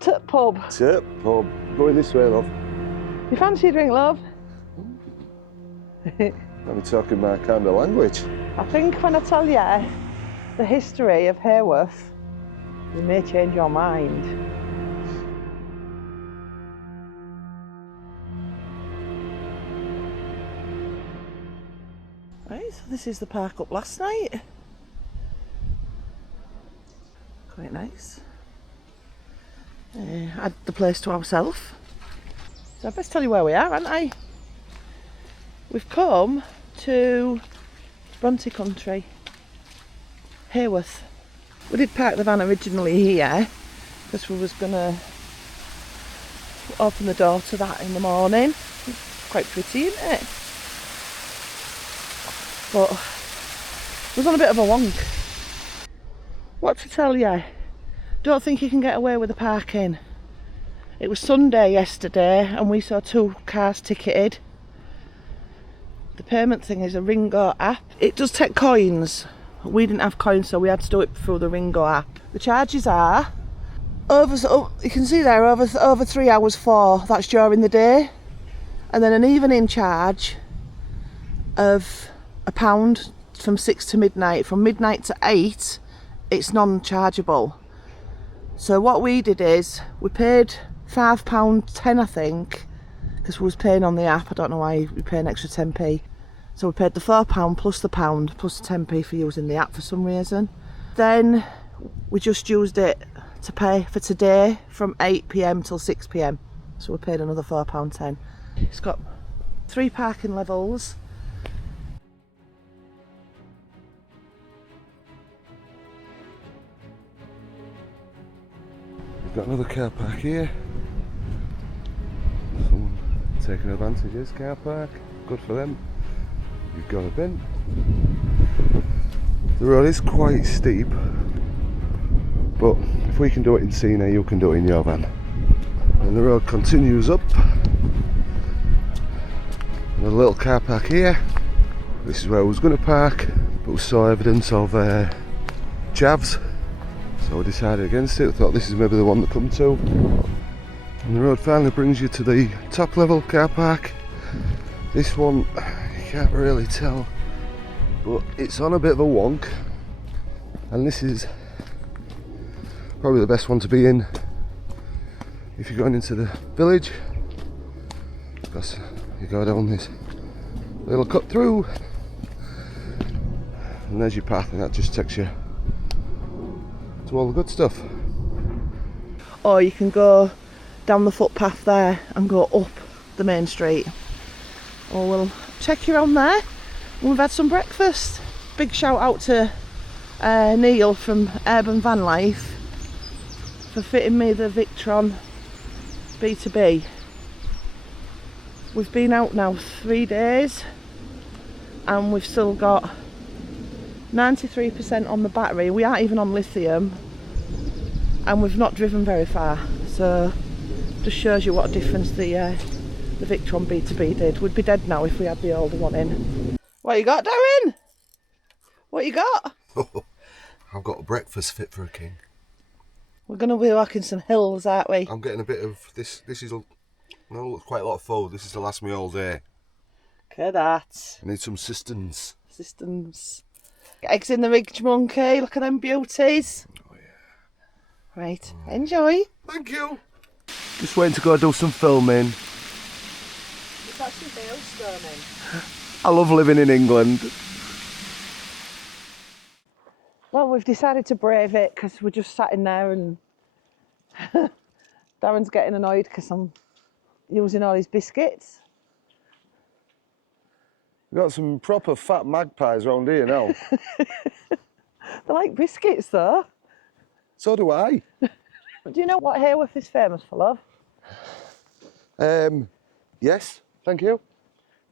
Tut pub. Tut pub. Going this way, love. You fancy a drink, love? I'm talking my kind of language. I think when I tell you the history of Haworth, you may change your mind. Right, so this is the park up last night. Quite nice. Had the place to ourselves. So I best tell you where we are, haven't I? We've come to Bronte country, Haworth. We did park the van originally here because we was going to open the door to that in the morning. It's quite pretty, isn't it? But it was on a bit of a wonk. What to tell you? Don't think you can get away with the parking. It was Sunday yesterday and we saw 2 cars ticketed. The payment thing is a Ringo app. It does take coins. We didn't have coins, so we had to do it through the Ringo app. The charges are you can see there, over 3 hours for, that's during the day. And then an evening charge of £1 from 6 to midnight. From midnight to 8, it's non-chargeable. So what we did is, we paid £5.10 I think, because we was paying on the app. I don't know why we pay an extra 10p. So we paid the £4 plus the £1 plus the 10p for using the app for some reason. Then we just used it to pay for today from 8 PM till 6 PM. So we paid another £4.10. It's got 3 parking levels. We've got another car park here. Someone taking advantage of this car park. Good for them. You've got a bin. The road is quite steep, but if we can do it in Cena, you can do it in your van. And the road continues up. Another little car park here. This is where I was going to park, but we saw evidence of chavs, so we decided against it. I thought this is maybe the one to come to. And the road finally brings you to the top level car park. This one, you can't really tell, but it's on a bit of a wonk, and this is probably the best one to be in if you're going into the village, because you go down this little cut through and there's your path, and that just takes you to all the good stuff. Or you can go down the footpath there and go up the main street. Or we'll check you around there when we've had some breakfast. Big shout out to Neil from Urban Van Life for fitting me the Victron B2B. We've been out now 3 days and we've still got 93% on the battery. We aren't even on lithium and we've not driven very far, so just shows you what a difference the Victron B2B did. We'd be dead now if we had the older one in. What you got, Darren? What you got? I've got a breakfast fit for a king. We're going to be walking some hills, aren't we? I'm getting a bit of this. This is quite a lot of food. This is to last me all day. Look at that. I need some systems. Eggs in the ridge monkey. Look at them beauties. Oh yeah. Right, enjoy. Thank you. Just waiting to go do some filming. It's actually hailstorming. I love living in England. Well, we've decided to brave it because we're just sat in there and Darren's getting annoyed because I'm using all his biscuits. We've got some proper fat magpies around here now. They're like biscuits though. So do I. Do you know what Haworth is famous for, love? Yes, thank you.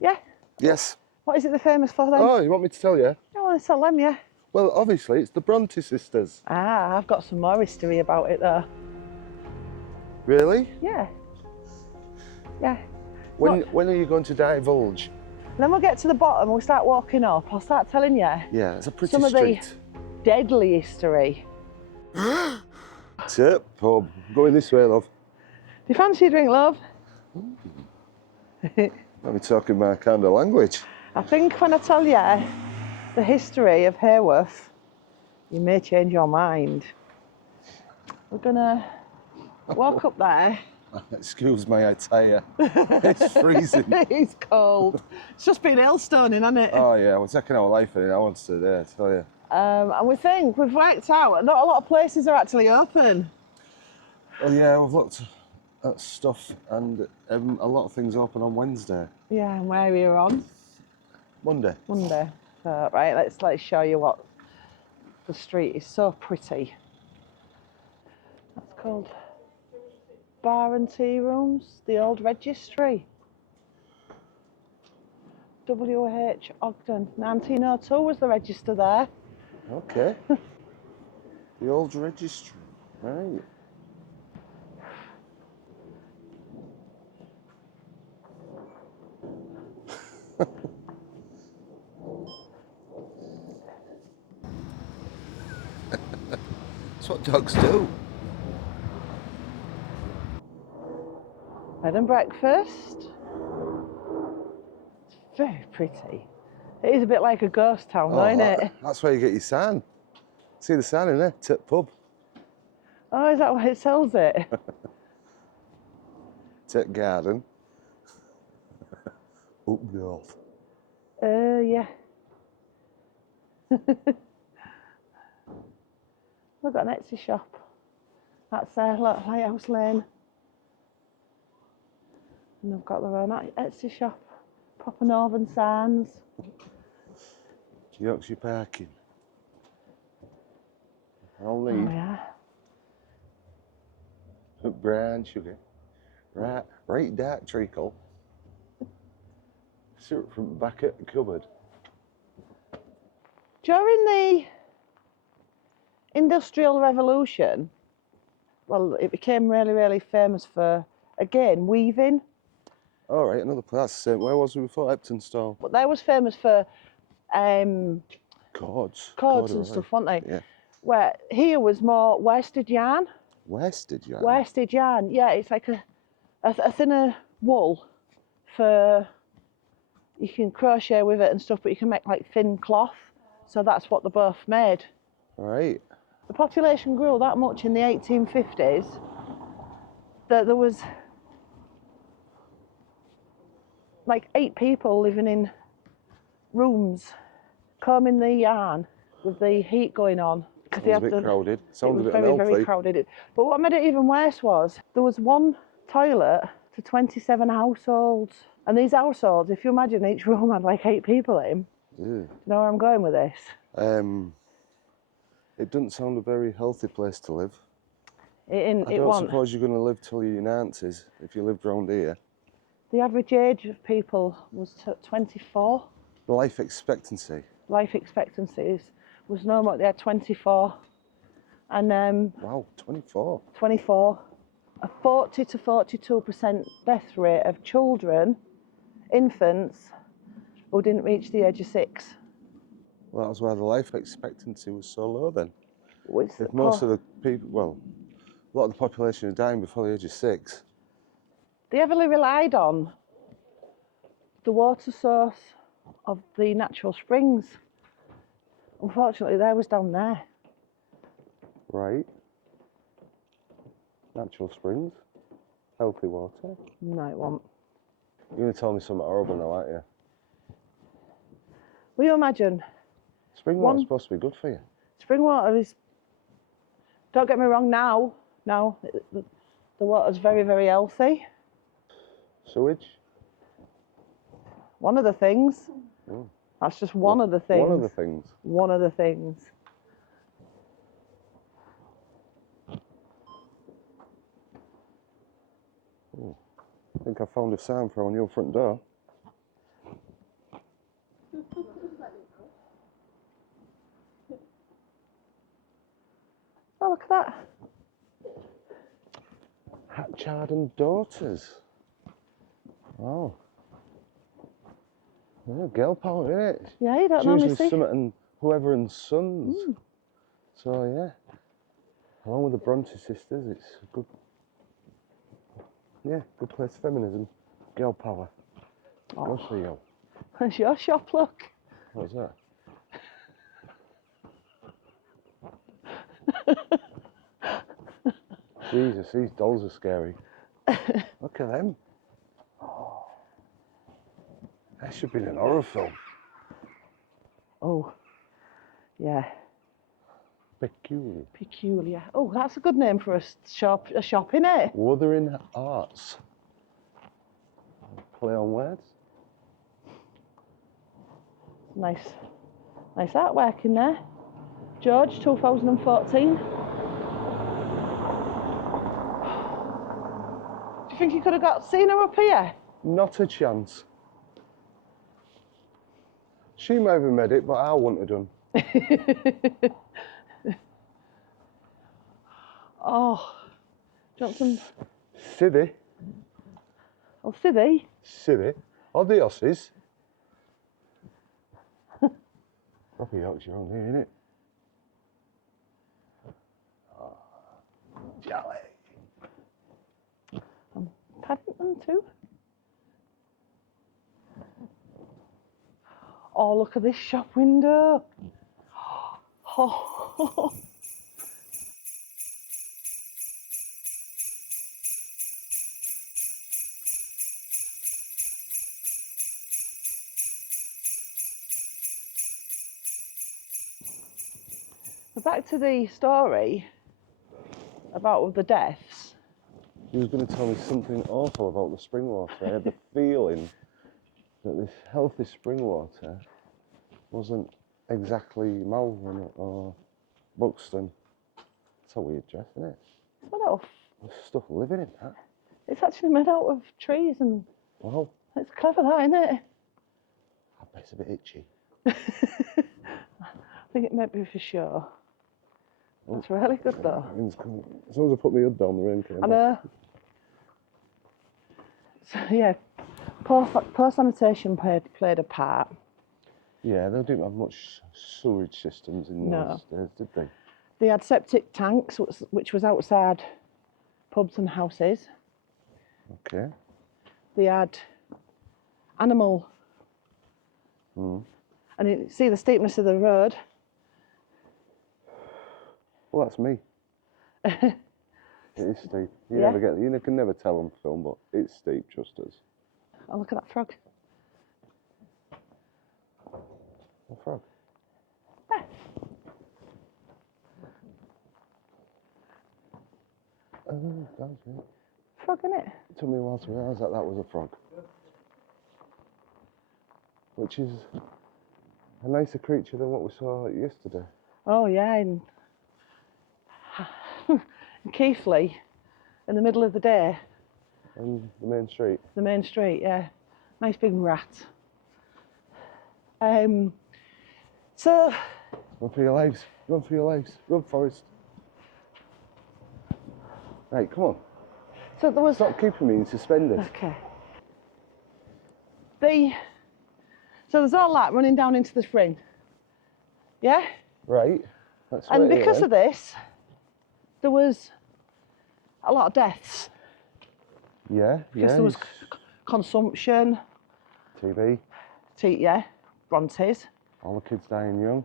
Yeah? Yes. What is it they're famous for then? Oh, you want me to tell you? I want to tell them, yeah. Well, obviously, it's the Bronte sisters. Ah, I've got some more history about it though. Really? Yeah. Yeah. When are you going to divulge? Then we'll get to the bottom, we'll start walking up. I'll start telling you Yeah, it's a pretty some street. of the deadly history. Tip pub. Going this way, love. Do you fancy a drink, love? Let me talking my kind of language. I think when I tell you the history of Haworth, you may change your mind. We're gonna walk up there. Excuse my attire. It's freezing. It's cold. It's just been hailstoning, hasn't it? Oh yeah, we're taking our life in it. I want to tell you. And we think we've worked out not a lot of places are actually open. Well, yeah, we've looked at stuff, and a lot of things open on Wednesday. Yeah, and where are you on? Monday. Monday. So, right, let's show you what the street is so pretty. That's called Bar and Tea Rooms, the old registry. WH Ogden. 1902 was the register there. Okay. The old registry. Right. That's what dogs do. Bed and breakfast. It's very pretty. It is a bit like a ghost town, though, isn't it? That's where you get your sign. See the sign in there? Tip pub. Oh, is that why it sells it? Tip garden. Up north. Yeah. We've got an Etsy shop. That's Lighthouse Lane. And they've got their own Etsy shop. Proper northern signs. Yorkshire parking. I'll Oh, leave. yeah. Brown sugar. Right dark treacle. Syrup from back at the cupboard. During the Industrial Revolution, well, it became really, really famous for, again, weaving. All right, another place. Where was we before? Epton Stall. But they was famous for Cords. cords and stuff, weren't they? Yeah. Where here was more worsted yarn. Worsted yarn. Worsted yarn, yeah, it's like a thinner wool for, you can crochet with it and stuff, but you can make like thin cloth. So that's what they both made. All right. The population grew that much in the 1850s that there was like 8 people living in rooms combing the yarn with the heat going on. Sounds a bit crowded. Sounds a bit very, unhealthy. very crowded. But what made it even worse was there was one toilet to 27 households. And these households, if you imagine each room had like 8 people in, Yeah. you know where I'm going with this? It doesn't sound a very healthy place to live. I don't wasn't. suppose you're going to live till you're 90s if you lived round here. The average age of people was 24. Life expectancy. Life expectancies was no more, they had 24. And Wow, 24. 24. A 40 to 42% death rate of children, infants, who didn't reach the age of 6. Well, that was why the life expectancy was so low then. Which If most of the people, well, a lot of the population is dying before the age of 6. they heavily relied on the water source of the natural springs. Unfortunately, there was down there. Right. Natural springs. Healthy water. No, it wasn't. You're going to tell me something horrible now, aren't you? Will you imagine? Spring water's supposed to be good for you. Spring water is, don't get me wrong, now the water's very, very healthy. Sewage? One of the things. Oh. That's just one of the things. One of the things. One of the things. Oh. I think I found a sign for on your front door. Oh, look at that. Hatchard and Daughters. Oh. Yeah, girl power, innit? Yeah, you don't It's normally usually see. Summit and whoever and Sons. So, yeah. Along with the Bronte sisters, it's a good, yeah, good place for feminism. Girl power. Go see you. That's your shop, look. What's that? Jesus, these dolls are scary. Look at them. Oh. That should be in an horror film. Oh, yeah. Peculiar. Peculiar. Oh, that's a good name for a shop, innit? Wuthering Arts. Play on words. Nice artwork in there. George, 2014. Do you think you could have seen her up here? Not a chance. She may have made it, but I wouldn't have done. Oh, do you want some? City. Oh, Civvy. City. Or the Aussies. Proper Yorkshire on here, innit? Oh, jelly. Paddington too. Oh, look at this shop window. Oh. Back to the story about the deaths. He was going to tell me something awful about the spring water. I had the feeling that this healthy spring water wasn't exactly Malvern or Buxton. It's a weird dress, isn't it? It's made out of, There's stuff living in that. it's actually made out of trees, and Wow. it's clever, that, isn't it? I bet it's a bit itchy. I think it might be for sure. That's really good though. Rain's coming. As long as I put my hood down, the rain came. I know. So yeah, poor sanitation played a part. Yeah, they didn't have much sewerage systems in No. those days, did they? They had septic tanks, which was outside pubs and houses. Okay. They had animal. And you see the steepness of the road. Well, that's me. It is steep. Yeah. You can never tell on film, but it's steep, trust us. Oh, look at that frog. A frog. Ah. Oh, that was it. Frog, innit? It took me a while to realise that was a frog. Which is a nicer creature than what we saw yesterday. Oh yeah, in Keighley, in the middle of the day. On the main street. The main street, yeah. Nice big rat. So... Run for your lives. Run for your lives. Run, Forrest. Right, come on. So there was... Stop keeping me in suspenders. Okay. So there's all that running down into the spring. Yeah? Right. That's And right because here. of this, there was a lot of deaths. Yeah, Because there was consumption, TB. Brontes. All the kids dying young.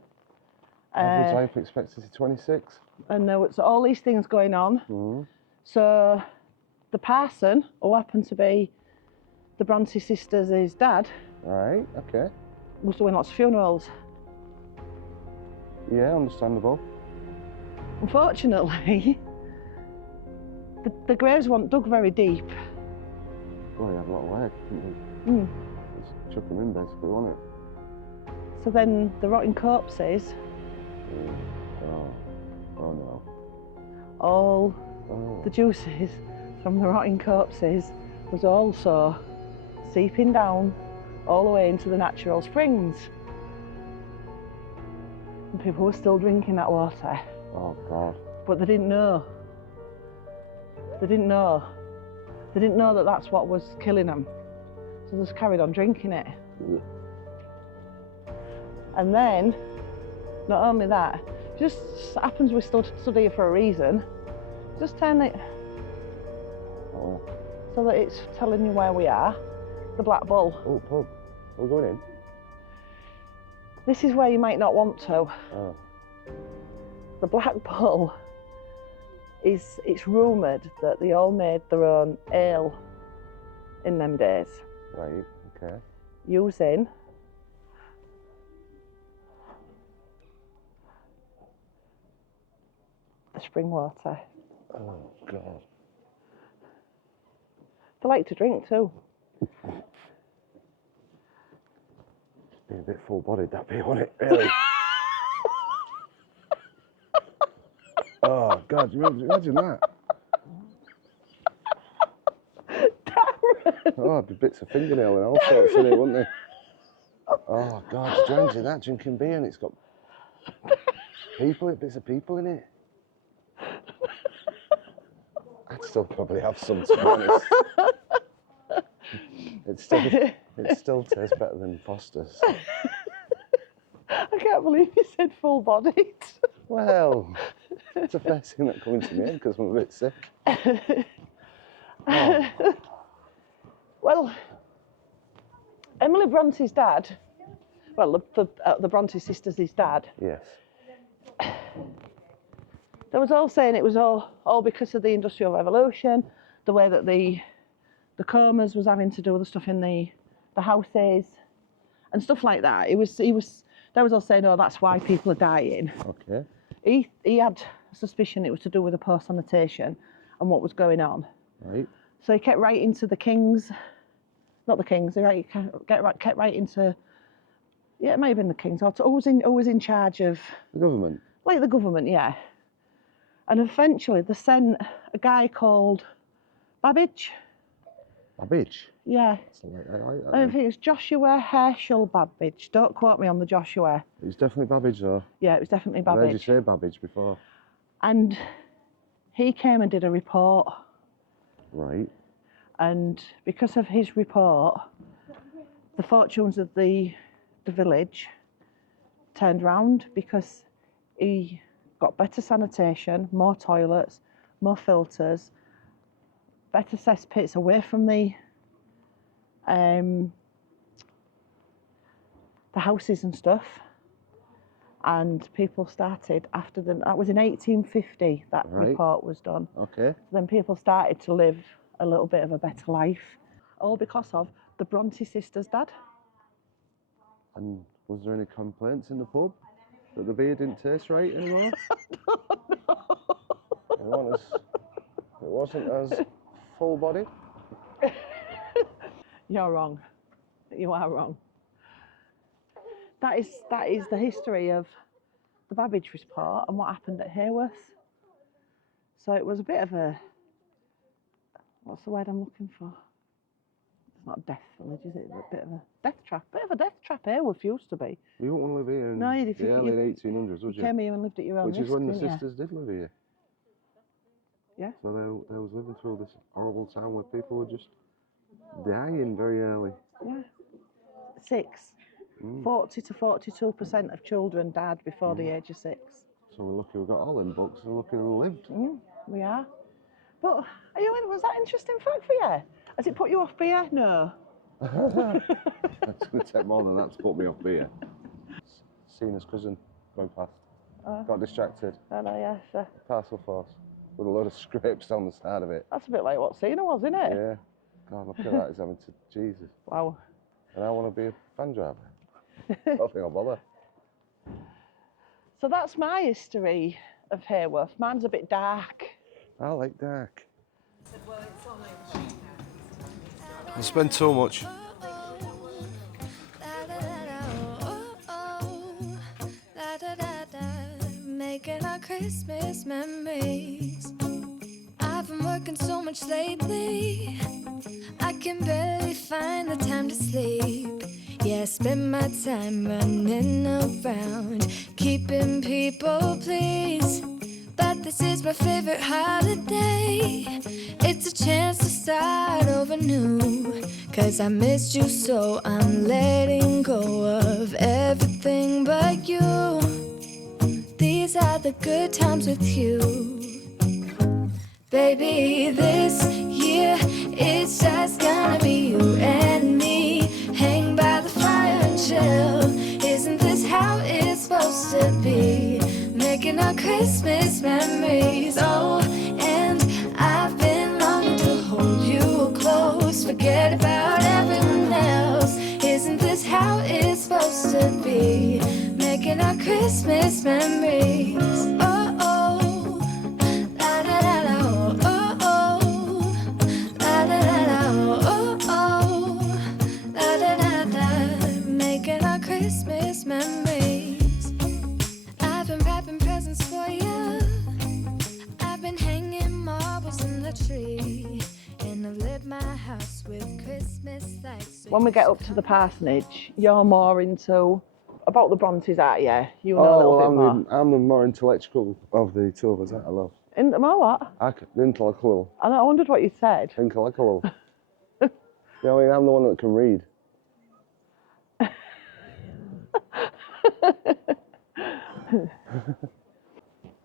Average life expectancy 26. And there was all these things going on. So the parson, who happened to be the Bronte sisters' dad, Right, okay. was doing lots of funerals. Yeah, understandable. Unfortunately, the graves weren't dug very deep. Well, you had a lot of work, didn't you? Just chuck them in, basically, wasn't it? So then the rotting corpses, Oh no. all Oh. the juices from the rotting corpses was also seeping down all the way into the natural springs. And people were still drinking that water, Oh God. but they didn't know. They didn't know. They didn't know that that's what was killing them. So they just carried on drinking it. And then, not only that, just happens we stood here for a reason. Just turn it Oh, so that it's telling you where we are. The Black Bull. oh pub. Are we going in? This is where you might not want to. Oh. The Black Bull is, it's rumoured that they all made their own ale in them days. Right, okay. Using the spring water. Oh, God. They like to drink too. It's been a bit full-bodied, that beer, wasn't it? Really? Oh, God, imagine that. Darren! Oh, there'd be bits of fingernail and all sorts in it, wouldn't there? Oh, God, strange that, drinking beer and it's got bits of people in it. I'd still probably have some, to be honest. It still tastes better than Foster's. I can't believe you said full-bodied. Well, it's the first thing that comes to me because I'm a bit sick. Oh. Well, Emily Bronte's dad, well, the Bronte sisters' his dad, Yes. they was all saying it was all because of the Industrial Revolution, the way that the combers was having to do the stuff in the houses and stuff like that. They was all saying, oh, that's why people are dying. Okay. He had a suspicion it was to do with the post-sanitation and what was going on. Right. So he kept writing to the kings, not the kings, he kept writing to, yeah, it might have been the kings, or to always in charge of... The government? Like the government, yeah. And eventually they sent a guy called Babbage. Babbage? Yeah. I think it's Joshua Herschel Babbage. Don't quote me on the Joshua. It was definitely Babbage, though. Yeah, it was definitely I heard you Babbage. say Babbage before. And he came and did a report. Right. And because of his report, the fortunes of the village turned round because he got better sanitation, more toilets, more filters, better cesspits away from the houses and stuff. And people started after that was in 1850 that Right. report was done. Okay. Then people started to live a little bit of a better life, all because of the Bronte sisters' dad. And was there any complaints in the pub that the beer didn't taste right anymore? It wasn't as full-bodied? You're wrong. You are wrong. That is the history of the Babbage report and what happened at Haworth. So it was a bit of a, what's the word I'm looking for? It's not a death village, is it? A bit of a death trap. Bit of a death trap Haworth used to be. You wouldn't want to live here in No, the early 1800s, would You you? came here and lived at your own Which risk, is when the didn't you? sisters did live here. Yeah. So they was living through this horrible time where people were just dying very early. Yeah. 40 to 42% of children died before the age of 6. So we're lucky we got all them books and lucky we lived. We are. But was that interesting fact for you? Has it put you off beer? No. That's going to take more than that to put me off beer. Seen his cousin going past. Got distracted. I know, yeah. So Parcel force. With a load of scrapes on the side of it. that's a bit like what Cena was, isn't it? Yeah. God, look at that. He's having to... Jesus. Wow. And I want to be a van driver. I don't think I'll bother. So that's my history of Haworth. Mine's a bit dark. I like dark. I spend so much. Making our Christmas memories. I've been working so much lately, I can barely find the time to sleep. Yeah, I spend my time running around, keeping people pleased. But this is my favorite holiday. It's a chance to start over new. 'Cause I missed you, so I'm letting go of everything but you. These are the good times with you. Baby, this year it's just gonna be you and me. Hang by the fire and chill. Isn't this how it's supposed to be? Making our Christmas memories. Oh, and I've been longing to hold you close. Forget about everyone else. Isn't this how it's supposed to be? Making our Christmas memories. Oh, oh, la la la la, oh, oh, la la la la, oh, oh, la la la la. Making our Christmas memories. I've been wrapping presents for you. I've been hanging marbles in the tree. And I've lit my house with Christmas lights. When we get up to the parsonage, you're more into about the Brontes, aren't you? You know a little bit more. I'm the more intellectual of the two of us, that I love. More what? Intellectual. I wondered what you said. Intellectual. You know, I mean, I'm the one that can read.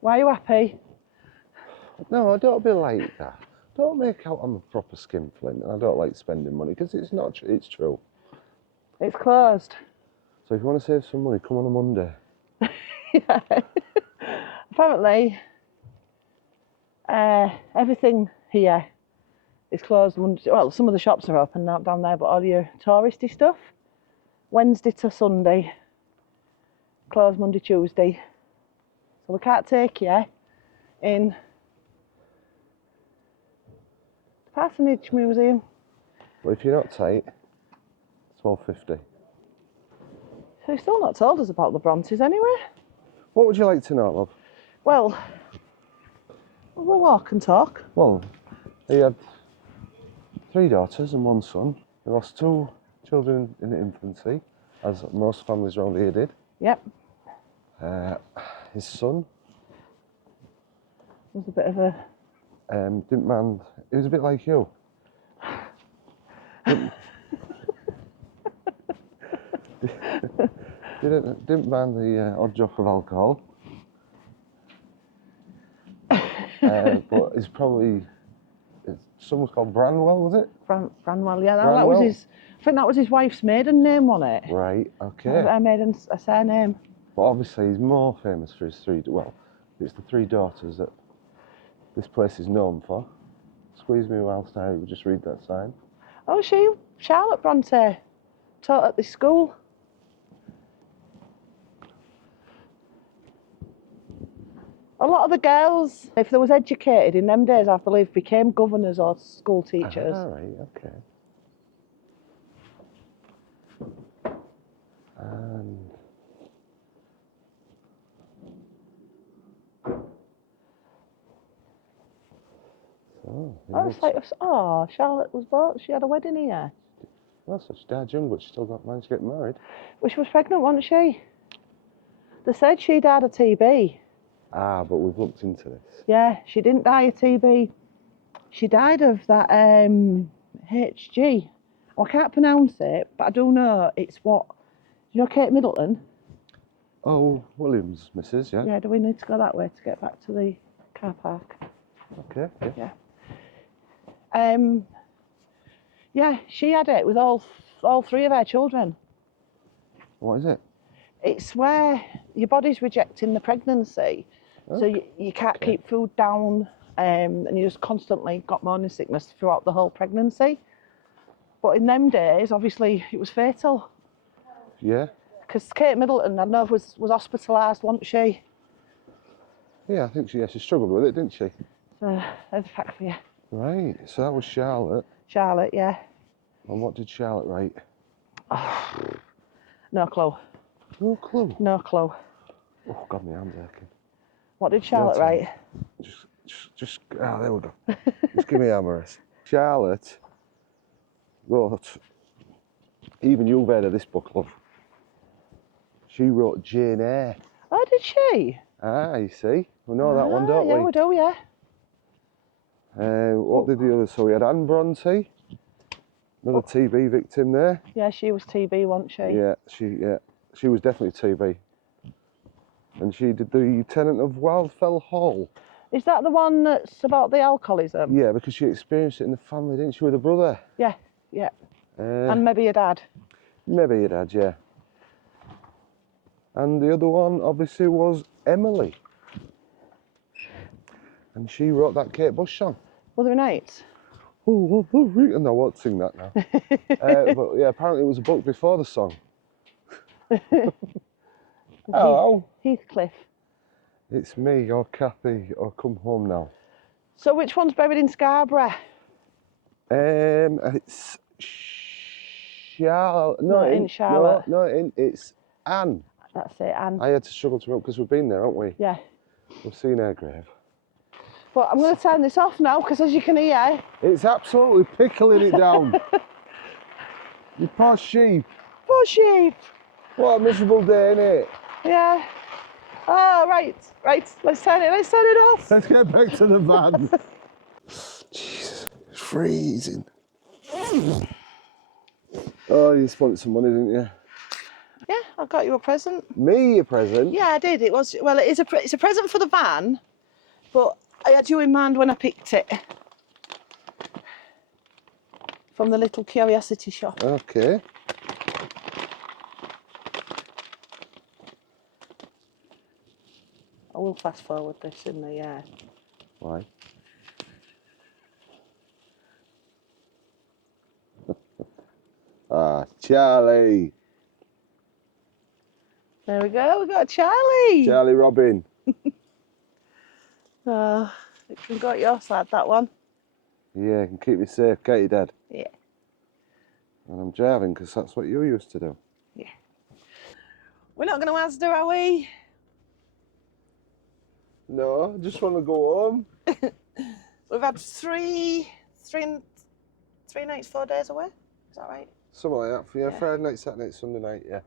Why are you happy? No, I don't be like that. Don't make out I'm a proper skinflint and I don't like spending money, because it's not. It's true. It's closed. So if you want to save some money, come on a Monday. Yeah. Apparently, everything here is closed Monday. Well, some of the shops are open now down there, but all your touristy stuff, Wednesday to Sunday, closed Monday, Tuesday. So we can't take you in the Parsonage Museum. Well, if you're not tight, $12.50. So you've still not told us about the Brontes anyway. What would you like to know, love? Well, we'll walk and talk. Well, he had 3 daughters and 1 son. He lost 2 children in infancy, as most families around here did. Yep. His son Was a bit of a... didn't mind. He was a bit like you. Didn't mind the odd drop of alcohol. But it's probably... His son was called Branwell, was it? Branwell, yeah. That Branwell. was his... I think that was his wife's maiden name, wasn't it? Right, okay. Her maiden surname. But obviously he's more famous for his 3... Well, it's the 3 daughters that this place is known for. Squeeze me whilst I just read that sign. Oh, Charlotte Bronte, taught at this school. A lot of the girls, if they was educated in them days, I believe, became governors or school teachers. All right, okay. And Charlotte was bought. She had a wedding here. well, so she died young, but she still managed to get married. Well, she was pregnant, wasn't she? They said she died of TB. Ah, but we've looked into this. Yeah, she didn't die of TB. She died of that HG. I can't pronounce it, but I do know it's what... You know Kate Middleton? Oh, Williams, Mrs. Yeah. Yeah, do we need to go that way to get back to the car park? Okay. Yeah. Yeah, she had it with all 3 of her children. What is it? It's where your body's rejecting the pregnancy, so you can't keep food down, and you just constantly got morning sickness throughout the whole pregnancy. But in them days, obviously, it was fatal. Yeah. Because Kate Middleton, I know, was hospitalised, wasn't she? Yeah, I think she struggled with it, didn't she? There's a fact for you. Right. So that was Charlotte. Charlotte, yeah. And what did Charlotte write? No clue. No clue. No clue. Oh God, my hand's aching. What did Charlotte write? Just there we go. Just give me a hammer. Charlotte wrote, even you've heard of this book, love. She wrote Jane Eyre. Oh, did she? Ah, you see? We know that one, don't we? Yeah, we do, yeah. What did the others? So we had Anne Bronte, another TB victim there. Yeah, she was TB, wasn't she? Yeah, she was definitely TB. And she did the Tenant of Wildfell Hall. Is that the one that's about the alcoholism? Yeah, because she experienced it in the family, didn't she, with her brother? Yeah, yeah. Uh, And maybe your dad. Maybe your dad, yeah. And the other one, obviously, was Emily. And she wrote that Kate Bush song. Wuthering Heights. Oh, and I won't sing that now. But yeah, apparently it was a book before the song. Hello. Heathcliff. It's me, or Kathy, or Come Home Now. So which one's buried in Scarborough? It's Charlotte. No, Not in Charlotte. No, it's Anne. That's it, Anne. I had to struggle to remember because we've been there, haven't we? Yeah. We've seen her grave. But I'm going to turn this off now because, as you can hear, It's absolutely pickling it down. You poor sheep. poor sheep. What a miserable day, innit? Yeah. Oh, right. Let's turn it off. Let's get back to the van. Jesus, it's freezing. Oh, you spent some money, didn't you? Yeah, I got you a present. Me a present? Yeah, I did. It's a present for the van, but I had you in mind when I picked it from the little curiosity shop. Okay. I will fast forward this in the Why? Ah, Charlie. There we go. We got Charlie. Charlie Robin. Oh, it can go at your side, that one. Yeah, can keep me safe, can't you, Dad? Yeah. And I'm driving because that's what you used to do. Yeah. We're not going to Asda, are we? No, I just want to go home. We've had three nights, 4 days away. Is that right? Something like that. Yeah, Friday night, Saturday night, Sunday night, yeah.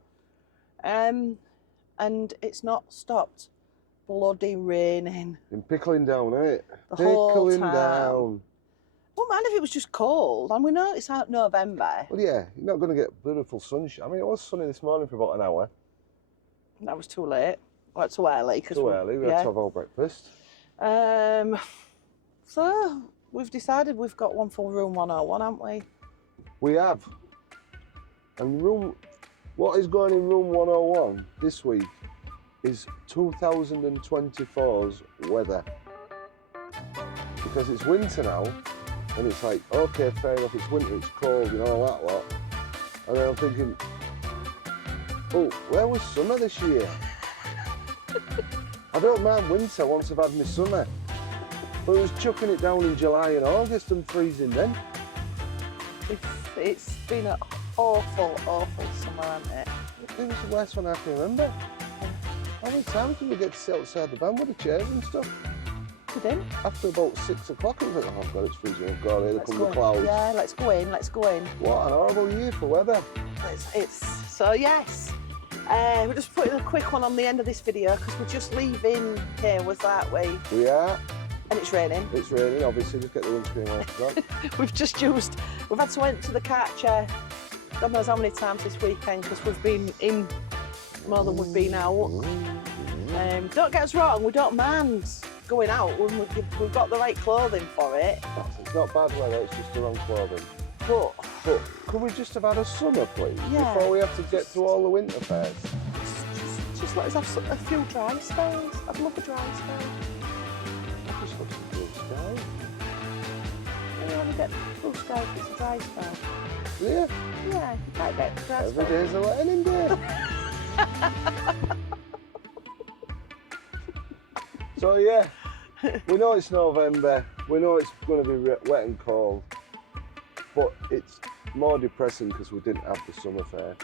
And it's not stopped bloody raining. Been pickling down, ain't it? The whole Pickling time. down. Wouldn't mind if it was just cold, and we know it's out November. Well, yeah, you're not going to get beautiful sunshine. I mean, it was sunny this morning for about an hour. That was too late. Well, too early. Too early, we had to have our breakfast. So, we've decided we've got one for room 101, haven't we? We have. And what is going in room 101 this week is 2024's weather. Because it's winter now, and it's like, okay, fair enough, it's winter, it's cold, you know, all that lot. And then I'm thinking, oh, where was summer this year? I don't mind winter once I've had my summer, but it was chucking it down in July and August and freezing then. It's been an awful summer, hasn't it? It was the worst one I can remember. How many times did we get to sit outside the van with the chairs and stuff? We didn't. After about 6 o'clock, it was like, oh God, it's freezing. Oh God, here come the clouds. Yeah, let's go in. What an horrible year for weather. So yes. We're just putting a quick one on the end of this video because we're just leaving here, was that way? We are. And it's raining. It's raining, obviously, just get the windscreen wipers on. We've had to enter the cart chair God knows how many times this weekend because we've been in more than we've been out. Don't get us wrong, we don't mind going out when we've got the right clothing for it. It's not bad weather, it's just the wrong clothing. But could we just have had a summer, please? Yeah. Before we have to get through all the winter fairs. Just let us have a few dry spells. I'd love a dry spell. I just love some blue sky. You only get blue sky if it's a dry spell. Yeah. Yeah, you might get a dry spell. Every day's a learning day. So yeah, we know it's November, we know it's going to be wet and cold, but it's more depressing because we didn't have the summer fair.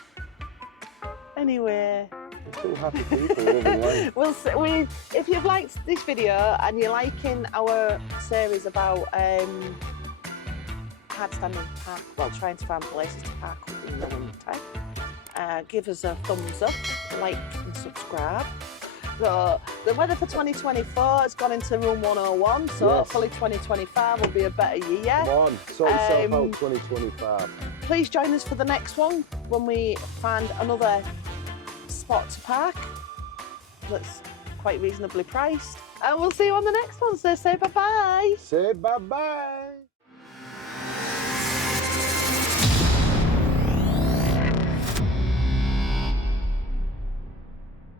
Anyway. We're still happy people living life. If you've liked this video and you're liking our series about hard standing park, well, trying to find places to park in the winter, give us a thumbs up, like and subscribe. So the weather for 2024 has gone into room 101, so yes. Hopefully 2025 will be a better year. Come on, sort yourself out 2025. Please join us for the next one when we find another spot to park that's quite reasonably priced. And we'll see you on the next one. So say bye-bye. Say bye bye.